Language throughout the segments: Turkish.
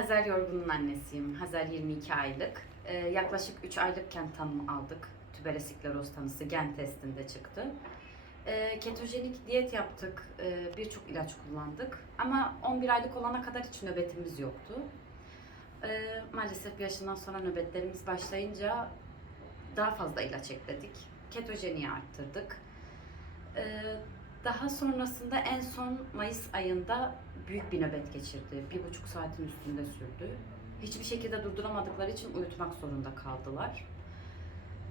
Hazer Yorgun'un annesiyim. Hazer 22 aylık. Ee, yaklaşık 3 aylıkken tanımı aldık. Tüberosikleroz tanısı gen testinde çıktı. Ee, ketojenik diyet yaptık. Ee, Birçok ilaç kullandık. Ama 11 aylık olana kadar hiç nöbetimiz yoktu. Ee, maalesef yaşından sonra nöbetlerimiz başlayınca daha fazla ilaç ekledik. Ketojeniği arttırdık. Ee, daha sonrasında en son Mayıs ayında büyük bir nöbet geçirdi. Bir buçuk saatin üstünde sürdü. Hiçbir şekilde durduramadıkları için uyutmak zorunda kaldılar.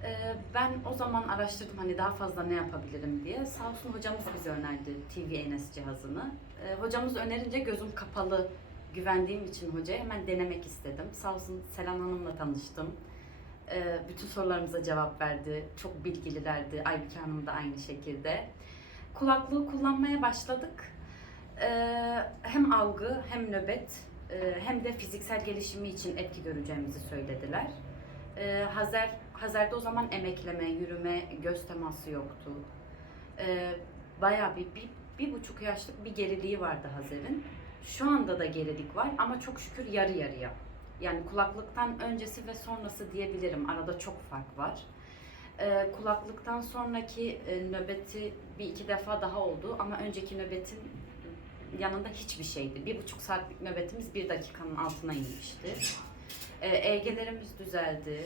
Ee, ben o zaman araştırdım hani daha fazla ne yapabilirim diye. Sağ olsun hocamız bize önerdi TVNS cihazını. Ee, hocamız önerince gözüm kapalı güvendiğim için hocaya hemen denemek istedim. Sağ olsun Selam Hanım'la tanıştım. Ee, bütün sorularımıza cevap verdi. Çok bilgililerdi. Aybüke Hanım da aynı şekilde. Kulaklığı kullanmaya başladık. Ee, hem algı hem nöbet e, hem de fiziksel gelişimi için etki göreceğimizi söylediler. Ee, Hazer Hazer'de o zaman emekleme, yürüme, göz teması yoktu. Ee, bayağı bir, bir, bir buçuk yaşlık bir geriliği vardı Hazer'in. Şu anda da gerilik var ama çok şükür yarı yarıya. Yani kulaklıktan öncesi ve sonrası diyebilirim. Arada çok fark var. Ee, kulaklıktan sonraki e, nöbeti bir iki defa daha oldu ama önceki nöbetin yanında hiçbir şeydi. Bir buçuk saatlik nöbetimiz bir dakikanın altına inmişti. Ee, EG'lerimiz düzeldi.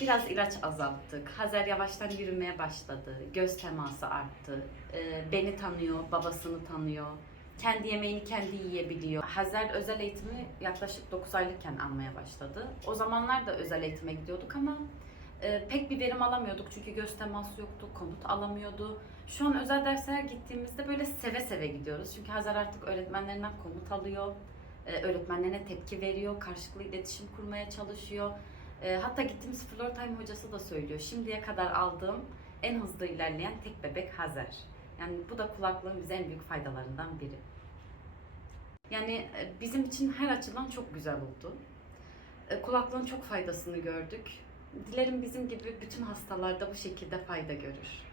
Biraz ilaç azalttık. Hazer yavaştan yürümeye başladı. Göz teması arttı. Ee, beni tanıyor, babasını tanıyor. Kendi yemeğini kendi yiyebiliyor. Hazer özel eğitimi yaklaşık 9 aylıkken almaya başladı. O zamanlar da özel eğitime gidiyorduk ama e, pek bir verim alamıyorduk çünkü göz teması yoktu, komut alamıyordu. Şu an özel derslere gittiğimizde böyle seve seve gidiyoruz. Çünkü Hazar artık öğretmenlerinden komut alıyor. E, öğretmenlerine tepki veriyor, karşılıklı iletişim kurmaya çalışıyor. E, hatta gittiğimiz Floor Time hocası da söylüyor. Şimdiye kadar aldığım en hızlı ilerleyen tek bebek Hazer. Yani bu da kulaklığın bize en büyük faydalarından biri. Yani e, bizim için her açıdan çok güzel oldu. E, Kulaklığın çok faydasını gördük. Dilerim bizim gibi bütün hastalarda bu şekilde fayda görür.